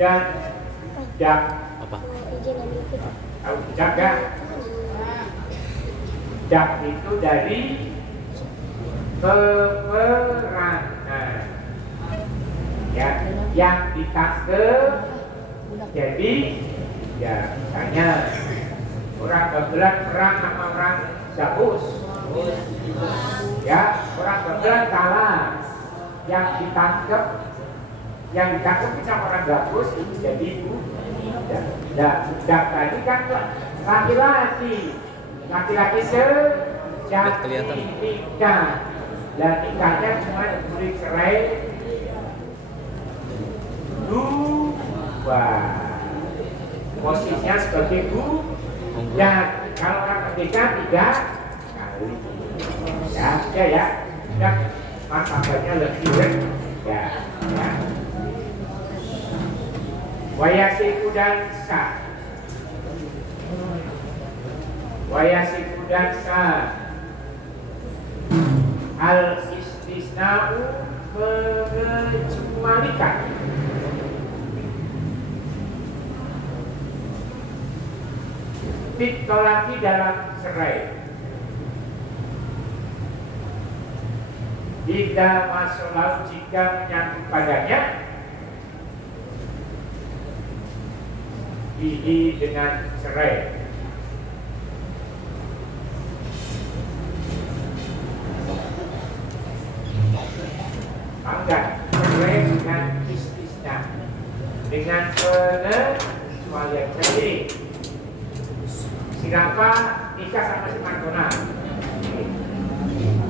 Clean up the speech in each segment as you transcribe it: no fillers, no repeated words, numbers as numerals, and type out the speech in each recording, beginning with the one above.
dan dak. Apa? Tahu dak gak? Dak itu dari peperangan, ya, yang ditaksir. Jadi ya misalnya orang Babelan perang sama orang Jabus, ya orang Babelan kalah, yang ditangkap sama orang Jabus itu jadi budak. Budak tadi kan laki-laki sejati nikah, dan nikahnya cuma boleh cerai dua, posisinya sebagai budak. Kalau orang merdeka 3 kali, ya, martabatnya lebih ya. Wayasiku dan sah al istisna'u, mengecualikan. Ditolaki dalam cerai. Jika masalah jika menyangkut padanya bihi dengan cerai. Enggak, cerai dengan istisna, dengan pengecualian. Jadi siapa nikah sama si Markona,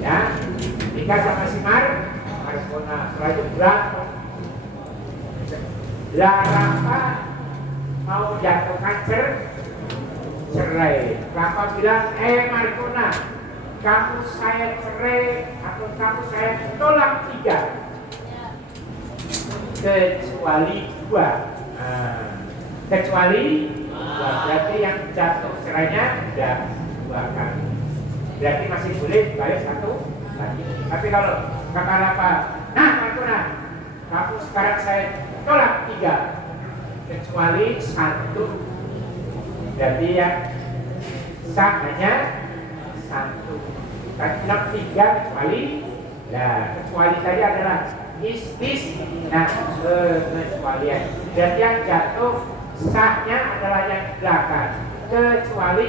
ya, nikah sama si Markona, setelah itu berantem. Rafa mau jatuhkan cerai. Rafa bilang, Markona, kamu saya cerai atau kamu saya tolak 3, kecuali 2. Kecuali 2, berarti yang jatuh cerainya sudah 2 kali. Berarti masih boleh bayar 1 lagi. Tapi kalau kata Rafa, Markona, kamu sekarang saya tolak 3, kecuali 1, berarti yang sah hanya 1. Tadi bilang 3 kecuali. Nah, kecuali tadi adalah istisna, pengecualian. Berarti yang jatuh sahnya adalah yang di belakang, kecuali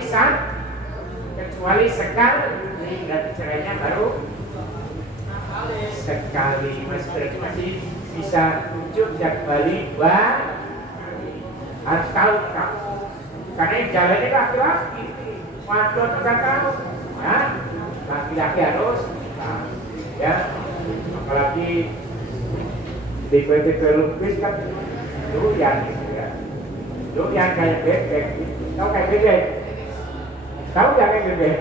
sekali, berarti cerainya baru sekali. Berarti masih bisa rujuk dan kembali 2 harus tahu kamu, karena yang jalannya laki-laki, wadon enggak tahu, ya, laki-laki harus tahu, ya, apalagi di PT Lupis kan doyan gitu ya, doyan kayak bebek, tahu kayak bebek, tahu ya kayak bebek,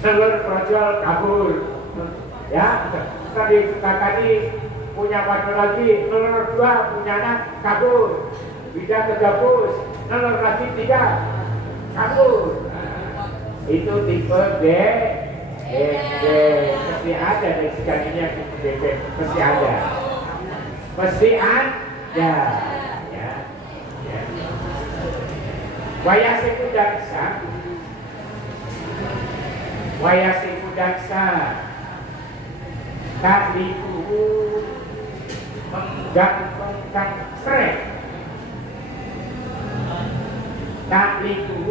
telur projol kabur, ya, tadi punya wadon lagi, telur 2 punya anak kabur, bisa ke gabus, telur lagi 3 kabur. Itu tipe B, mesti ada dari sekarang ini yang tipe B, mesti ada, ya. Wayasiku daksa takliku menggantungkan cerai. Takliku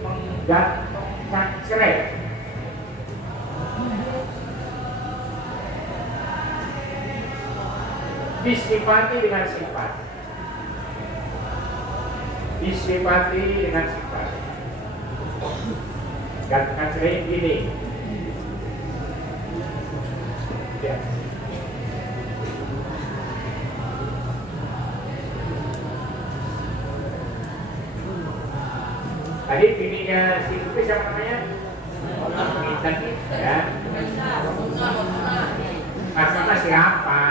menggantungkan cerai. Disifati dengan sifat. Disifati dengan sifat. Gantungkan cerai ini. Ya. Tadi bininya si Lupis siapa namanya? Intan, ya. Maksudnya siapa?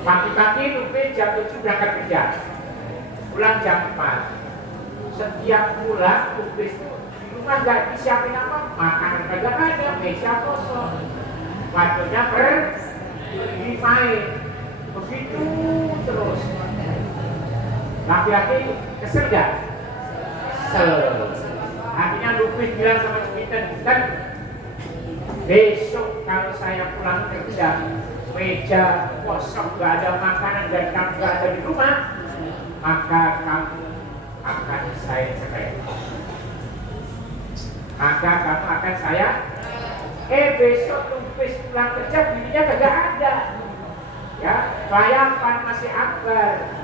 Pagi-pagi Lupis jam 7 berangkat kerja, pulang jam 4. Setiap pulang Lupis di rumah nggak disiapin apa, makanan kagak ada, meja kosong, waktunya main begitu terus. Laki-laki kesel gak? Kesel. Akhirnya Lupis bilang sama Cipiten, kan besok kalau saya pulang kerja, meja kosong, gak ada makanan dan kamu gak ada di rumah, maka kamu akan saya cerai. Maka kamu akan saya besok Lupis pulang kerja, bininya kagak ada. Ya, bayangan masih akbar.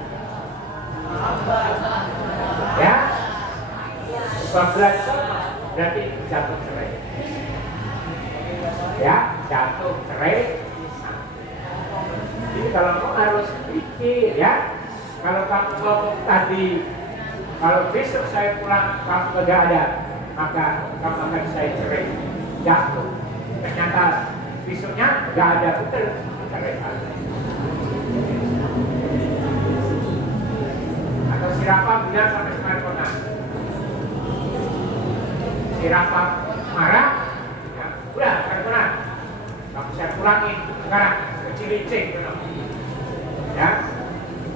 Ya, 14 sama berarti jatuh cerai. Ya, jatuh cerai. Jadi kalau kamu harus pikir ya, kalau kamu ngomong tadi, kalau besok saya pulang kamu gak ada, maka kamu akan saya cerai. Jatuh. Ternyata besoknya gak ada, betul cerai. Atau si Rafa bilang sampai Markona, si Rafa marah, ya, udah Markona, kamu saya pulangin sekarang ke Cilincing, ya,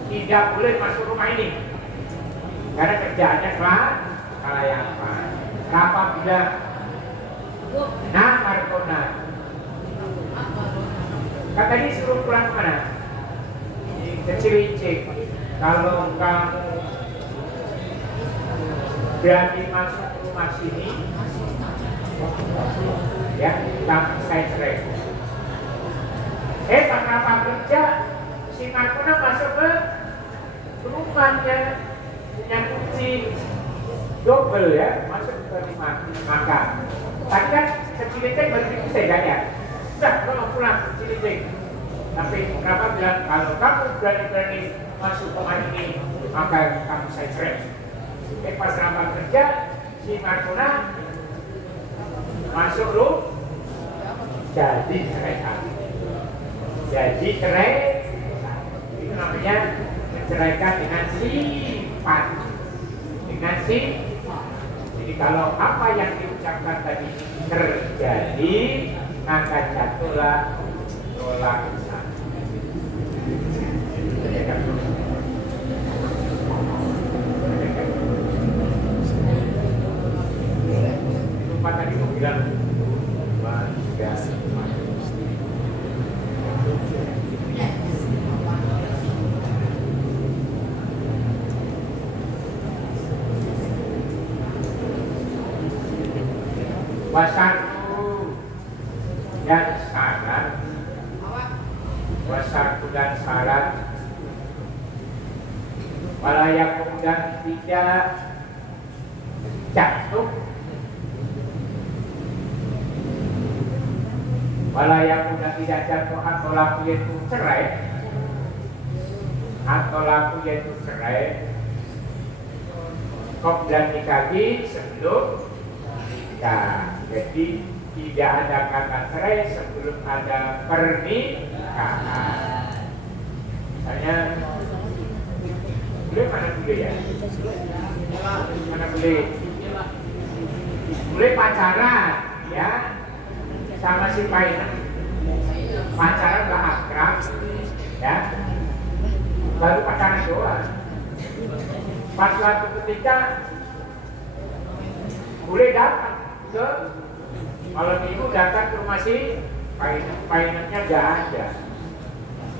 tidak boleh masuk rumah ini, karena kerjaannya kelayapan. Rafa bilang, nah Markona, katanya suruh pulang kemana? Ke Cilincing. Kalau kamu berani masuk rumah sini, ya, kamu saya cerai. Pas Rafa kerja, si Markona masuk ke rumahnya, punya kunci double ya, masuk ke rumah makan. Tadi kan ke Cilincing baru dipisah ya. Sudah, kalau pulang ke Cilincing. Tapi Rafa bilang, kalau kamu berani-berani masuk rumah ini, maka kamu saya cerai. Pas Rafa kerja, si Markona masuk lu, jadi cerai kami. Jadi cerai, itu namanya menceraikan dengan sifat. Dengan sifat. Jadi kalau apa yang diucapkan tadi terjadi, maka jatuhlah tolak usaha. Lupa tadi mau bilang wasarku dan syarat, wasarku dan syarat, walayak dan tidak jatuh, walayak dan tidak jatuh atau laku yaitu cerai, atau laku yaitu cerai, kop dan nikahi sebelum nikah. Jadi tidak ada kata cerai sebelum ada pernikahan. Misalnya, boleh mana boleh ya? Mana boleh? Boleh pacaran, ya, sama si painen. Pacaran gak akrab, ya. Baru pacaran doang. Pas suatu ketika boleh datang ke malam minggu, datang ke rumah si painannya gak ada,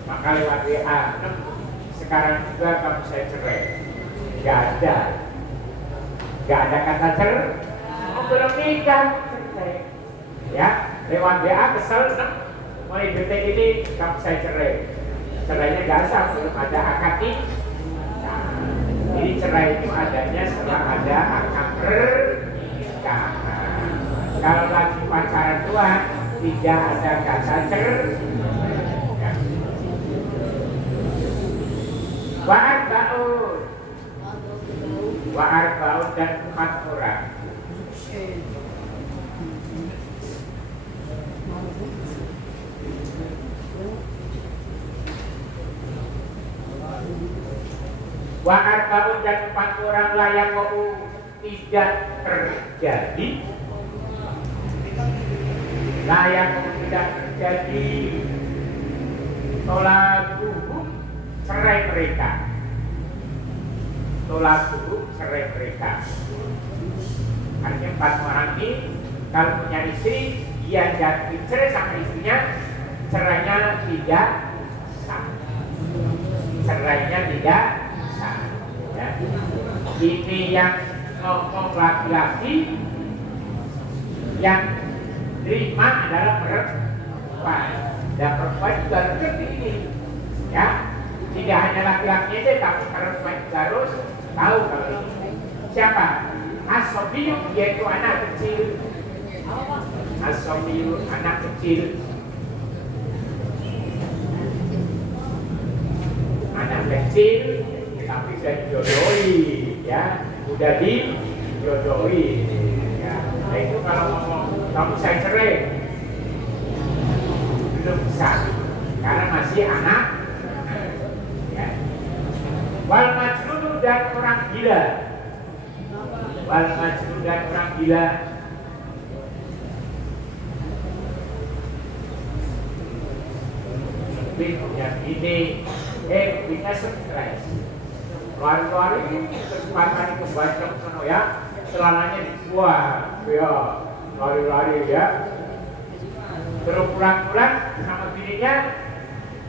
maka lewat WA, sekarang juga kamu saya cerai. Gak ada kata cerai. Belum nikah cerai, ya, lewat WA kesel, mulai detik ini kamu saya cerai. Cerainya gak sah, belum ada akad nikah. Jadi cerai itu adanya setelah ada akad pernikahan. Kalau lagi pacaran tua, tidak ada kata cerai. Ya. Wa'arba'un dan 4 orang. Wa'arba'un dan 4 orang layak tidak terjadi. Layak tidak terjadi tolaquhum, cerai mereka. Tolaquhum, cerai mereka. Artinya 4 orang ini kalau punya istri, dia jatuh cerai sama istrinya, cerainya tidak sah. Cerainya tidak sah. Ya. Ini yang ngomong laki-laki, yang terima adalah perempuan. Dan perempuan juga ngerti ini, ya. Tidak hanya laki-laki aja, tapi perempuan juga harus tahu kalau ini. Siapa? As-sobiyu, yaitu anak kecil. As-sobiyu, anak kecil. Anak kecil, tapi sudah dijodohi, ya. Sudah dijodohi. Ya. Nah itu kalau ngomong, kamu saya cerai, belum bisa, karena masih anak. Ya. Wal majnun dan orang gila. Wal majnun dan orang gila. Yang ini, kita stres. Lari-lari kesempatan itu banyak sono ya, celananya dibuat, ya, lari-lari ya. Terus pulang-pulang sama bininya,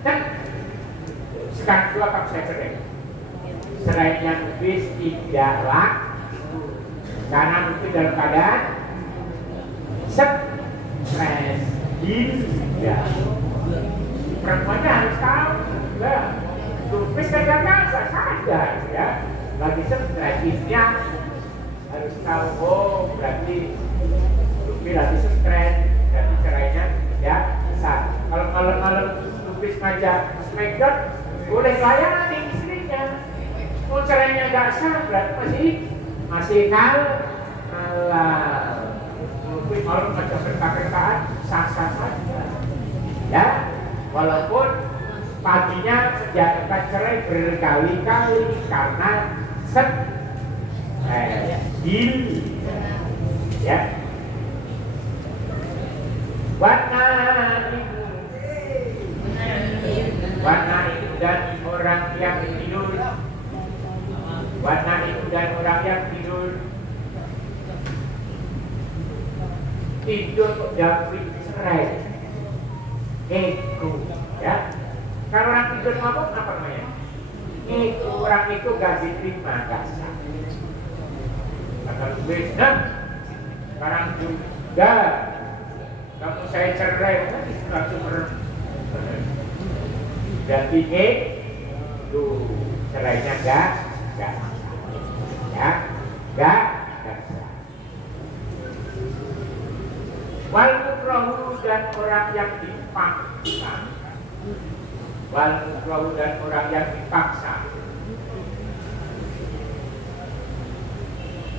dan sekarang juga kamu saya cerai. Cerainya nubis tidaklah, karena mungkin dalam keadaan stres, gila. Perempuannya harus tahu, ya. Nubis kadang-kadang sadar, ya. Lagi stres, istrinya harus tahu, oh berarti nubis lagi stres, berarti cerainya tidak sah. Kalau malam-malam nubis ngajak smackdown, boleh layan istrinya. Mau cerainya nggak sah, berarti masih kalah. Nubis malam ngajak berkata-kataan, sah-sah saja, ya. Walaupun paginya menjatuhkan cerai berkali-kali karena ya. Warna itu dan orang yang tidur. Warna itu dan orang yang tidur. Tidur kok dapat cerai. Itu, ya. Kalau orang tidur mabuk apa namanya? Itu orang itu gak diterima, gak sah. Kata Lubis, nah, sekarang juga kamu saya cerai, langsung jadi tuh cerainya gak sah, ya, gak sah. Wal mukrahu dan orang yang dipaksa. Wal mukrahu dan orang yang dipaksa.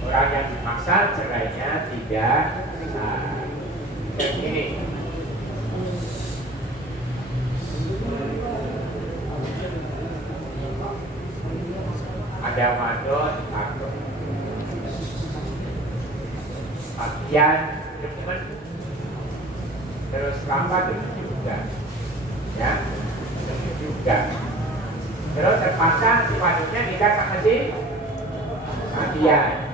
Orang yang dipaksa cerainya tidak sah. Dan ini ada wadon atau pakaian demen, terus apa juga, ya, juga. Terus terpaksa si wadonnya nikah sama si pakaian.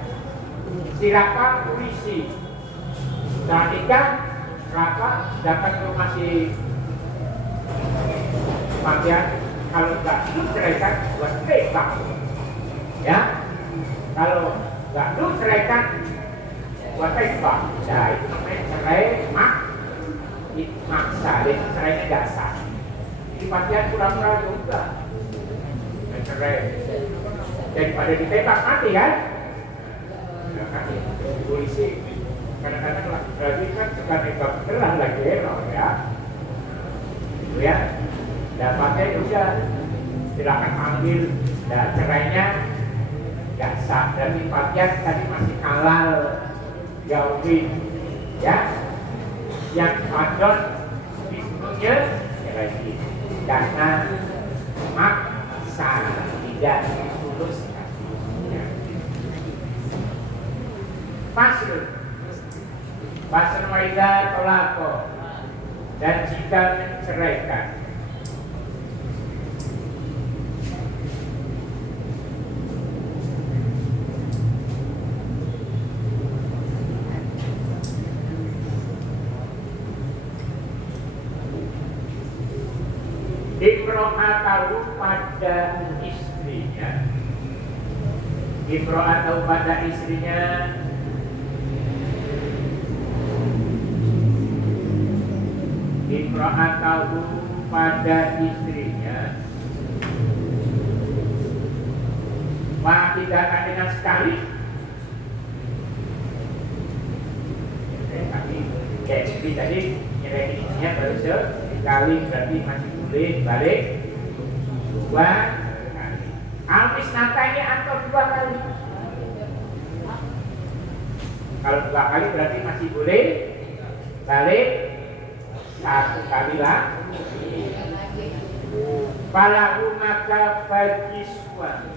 Si Raka polisi. Setelah nikah, Raka dapat ke rumah si pakaian. Kalau nggak diceraikan, buat tembak. Ya, kalau nggak diceraikan, buat tembak. Nah itu namanya cerai maksa. Jadi cerainya nggak sah. Jadi pakaian pura-pura juga cerai. Daripada ditembak mati kan? Ya kan? Polisi kadang-kadang berarti kan suka nembak beneran lagi ya. Itu ya. Dapatnya udah silakan ambil. Dan cerainya nggak sah. Dan pakaian tadi masih halal jauhin, ya. Yang adon bisnunya cerai karena maksa, tidak tulus. Pasrul waidah tolako, dan jika menceraikan Imro'atahu pada istrinya. Imro'atahu pada istrinya. Imro'atahu pada istrinya. Wahidatan dengan sekali. Tapi kayak istri tadi nyerainya baru sekali, berarti masih boleh balik dua kali. Almis natanya atau dua kali. Kalau dua kali berarti masih boleh balik satu kali lah. Falahu maka bagi suami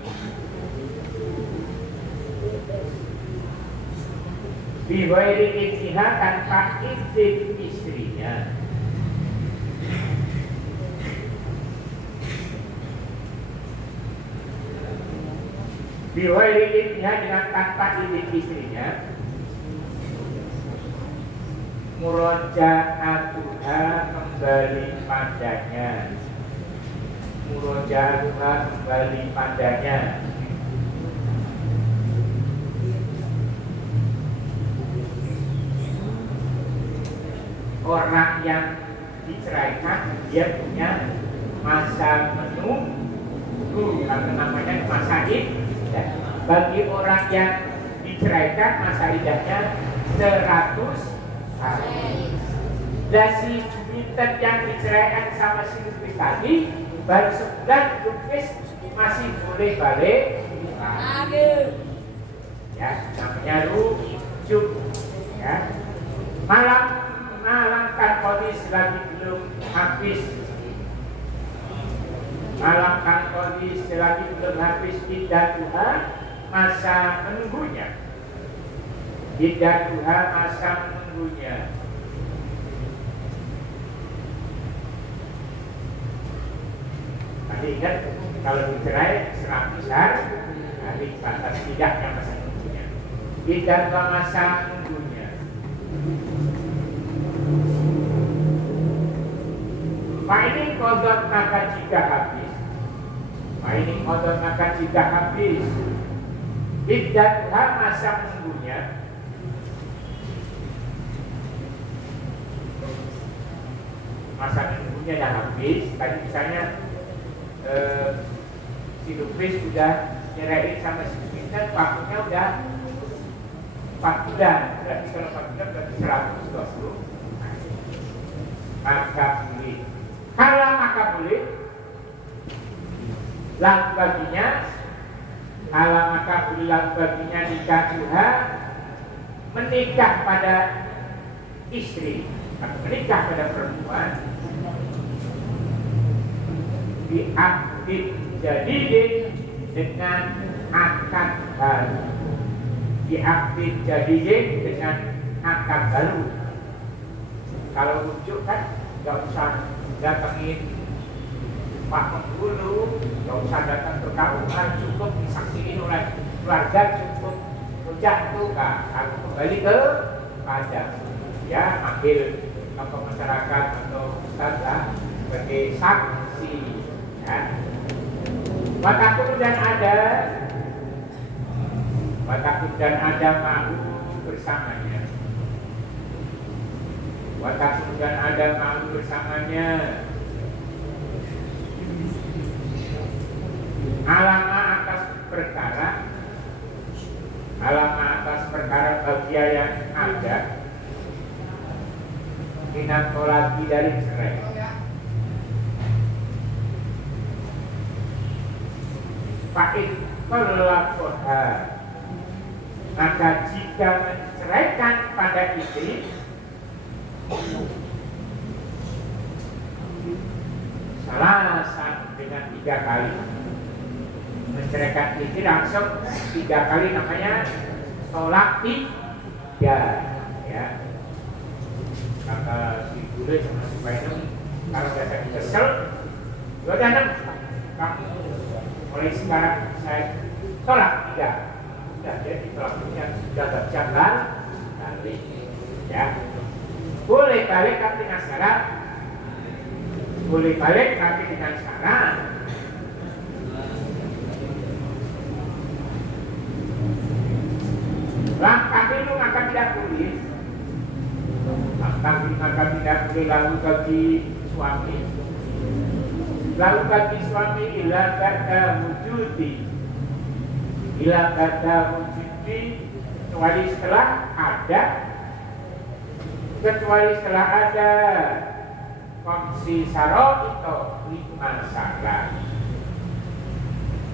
biwairi ikhtiha tanpa izin istrinya. Biwairi ikhtiha dengan tanpa izin istrinya. Muroja'atuha kembali padanya. Muroja'atuha kembali padanya. Orang yang diceraikan dia punya masa menunggu, karena namanya masa iddah. Bagi orang yang diceraikan masa iddahnya 100 hari. Dan si jumitan yang diceraikan sama si lupis tadi baru sebulan lupis masih boleh balik. Ya, namanya rujuk. Ya, malam kan kondisi lagi belum habis. Malam kan kondisi lagi belum habis iddah Tuhan masa menunggunya. Iddah Tuhan masa menunggunya. Tadi ingat kalau dicerai 100 hari batas tidaknya masa menunggunya. Iddah Tuhan masa menunggunya. Pak ini kodok maka jika habis. Pak ini kodok maka jika habis. Iddah masa menunggunya. Masa menunggunya dah habis. Tadi misalnya si lupis sudah nyerahin sama si lupis, waktunya udah 4 bulan. Berarti kalau 4 bulan berarti 120. Maka boleh. Kalau maka boleh, lalu baginya, kalau maka boleh lalu baginya nikah Tuhan menikah pada istri, menikah pada perempuan, diaktif jadi dengan akad baru, diaktif jadi dengan akad baru. Kalau rujuk kan nggak usah datangin Pak Penghulu, nggak usah datang ke KUA, cukup disaksikan oleh keluarga, cukup rujak itu kan, aku kembali ke pajak, ya ambil tokoh masyarakat atau ustadzah sebagai saksi, ya. Watakun dan ada mau bersamanya. Watakun dan ada mau bersamanya. Alama atas perkara bagia yang ada minatolagi dari cerai. Fa'in tolakoha, maka jika menceraikan pada istri salasan dengan 3 kali, menceraikan istri langsung 3 kali, namanya tolak 3, ya. Kata si Bule sama si Painem, kalau biasa kesel, udah 6, kamu mulai sekarang saya tolak 3. Sudah jadi tolaknya sudah berjalan balik, ya. Boleh balik tapi dengan syarat boleh balik tapi dengan syarat langkah itu maka tidak boleh. Maka tidak boleh lalu bagi suami. Lalu bagi suami ila kata wujudi. Ila kata wujudi kecuali setelah ada kongsi saro itu 5 syarat.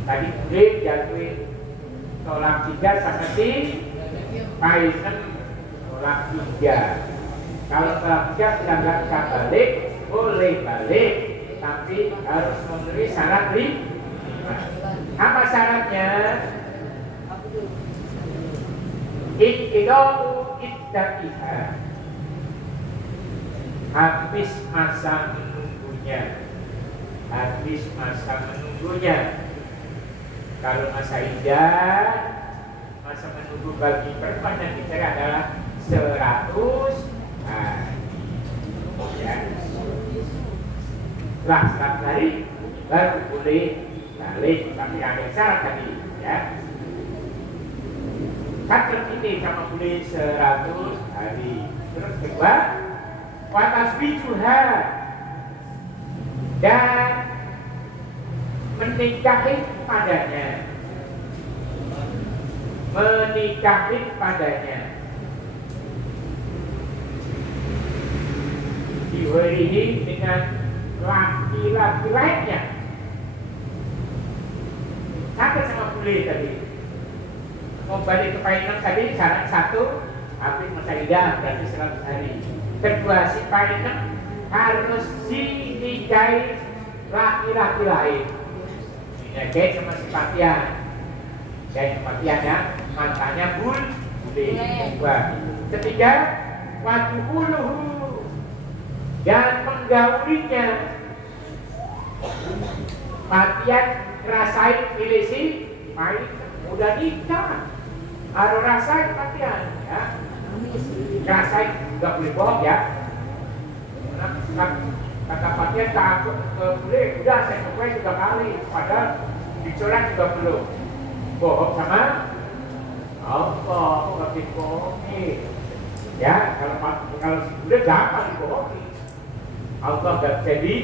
Tadi boleh jatuh tolak 3 sama si paisen tolak 3. Kalau tolak 3 sudah nggak bisa balik, boleh balik, tapi harus memenuhi syarat 5. Apa syaratnya? Iqtidau iddatiha, habis masa menunggunya. Kalau masa iddah, masa menunggu bagi perempuan yang dicerai adalah 100 hari. Ya. Setelah 100 hari baru boleh balik, tapi ada syarat tadi, ya. Satu ini sama boleh 100 hari. Terus kedua, watasbijuha, dan menikahi padanya. Diwirihi dengan laki-laki lainnya. Sampai sama boleh tadi. Mau balik ke painang tadi syarat 1, habis masa iddah berarti 100 hari. Kedua, si painang harus dinikahi laki-laki lain. Dinikahi sama si patian. Jadi patiannya mantannya boleh. Kedua, ketiga, wajuhuluhu, dan menggaulinya. Patian rasain pilih si painang udah nikah, harus rasain patian, ya. Rasain, nggak boleh bohong, ya. Kata patian takut boleh, udah saya cobain 3 kali, padahal dicolak juga belum. Bohong sama Allah, nggak dibohongi, ya. Kalau boleh gampang dibohongi. Allah nggak jadi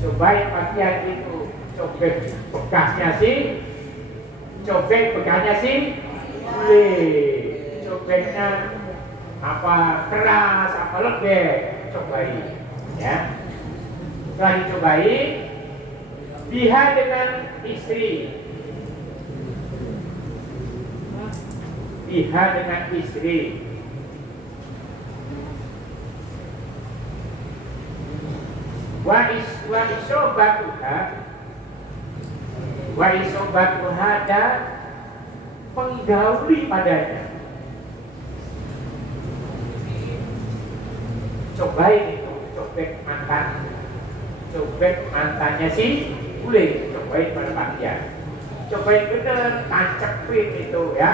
cobain patian itu, cobek bekasnya sih. Cobek bekasnya sih boleh, cobeknya apa keras, apa lembek, cobain, ya. Setelah dicobain, biha dengan istri, wa isobatuha, dan menggauli padanya. Cobain itu, cobek mantannya sih boleh, cobain pada patian. Cobain bener, tancepin itu, ya.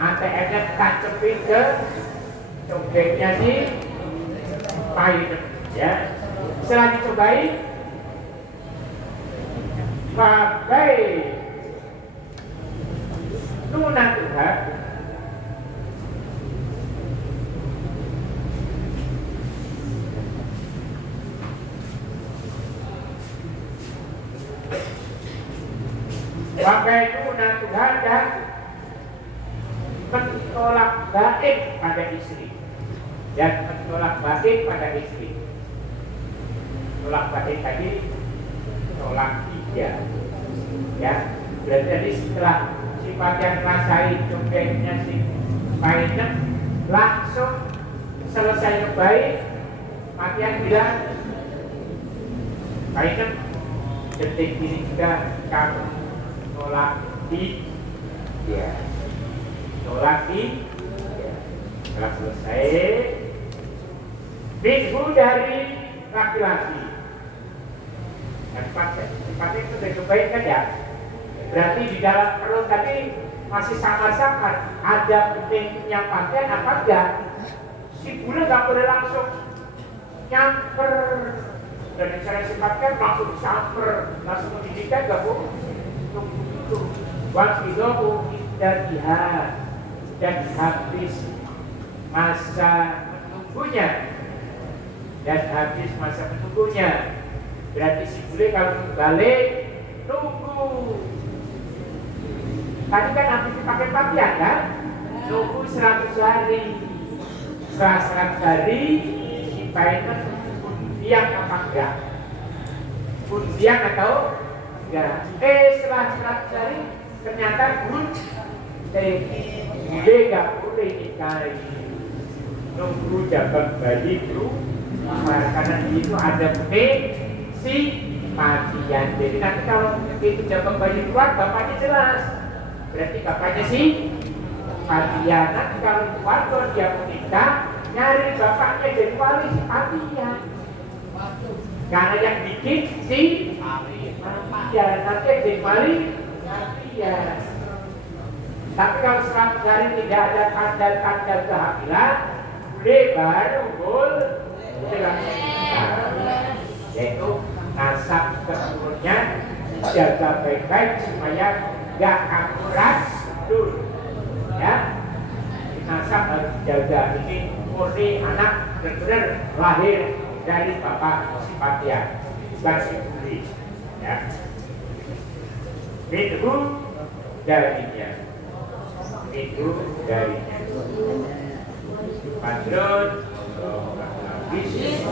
ATM-nya tancepin ke cobeknya sih painang, ya. Setelah dicobain, pakai nunatuha, dan menolak baik pada istri. Tolak baik tadi tolak 3, ya. Berarti tadi setelah sifat yang rasain cobeknya si painang, langsung selesai nyobain, patian bilang, painang detik ini juga kamu tolak ya. Setelah selesai, minggu dari laki-laki. Dan sifatnya itu sudah cobain kan, ya. Berarti di dalam perut tadi masih samar-samar, ada beningnya patian apa enggak? Si bule nggak boleh langsung nyamper Dan cara sifatkan langsung disamper, langsung mendidikan gak bu? Tunggu. Wakidohu indatiha dan habis masa menunggunya. Dan habis masa menunggunya. Berarti si bule kalau balik tunggu. Tadi kan habis dipakai pakaian kan? Tunggu 100 hari. Setelah 100 hari si painter undian apa enggak? Undian atau enggak? Setelah 100 hari ternyata bule gak boleh nikahi. Nunggu jabang bayi itu karena itu ada bukti si matian. Jadi nanti kalau itu jabang bayi keluar bapaknya jelas. Berarti bapaknya si matian. Nanti kalau keluarga dia menikah nyari bapaknya jadi wali si matian. Karena yang bikin si matian. Nanti yang jadi wali matian. Tapi kalau 100 hari tidak ada tanda-tanda kehamilan, boleh baru boleh langsung yaitu nasab keturunnya jaga baik-baik supaya gak akurat dulu ya. Nasab harus dijaga. Ini murni anak benar-benar lahir dari bapak si Patian, bukan si Buli ya. Itu darinya, itu darinya. Padron, bisnis.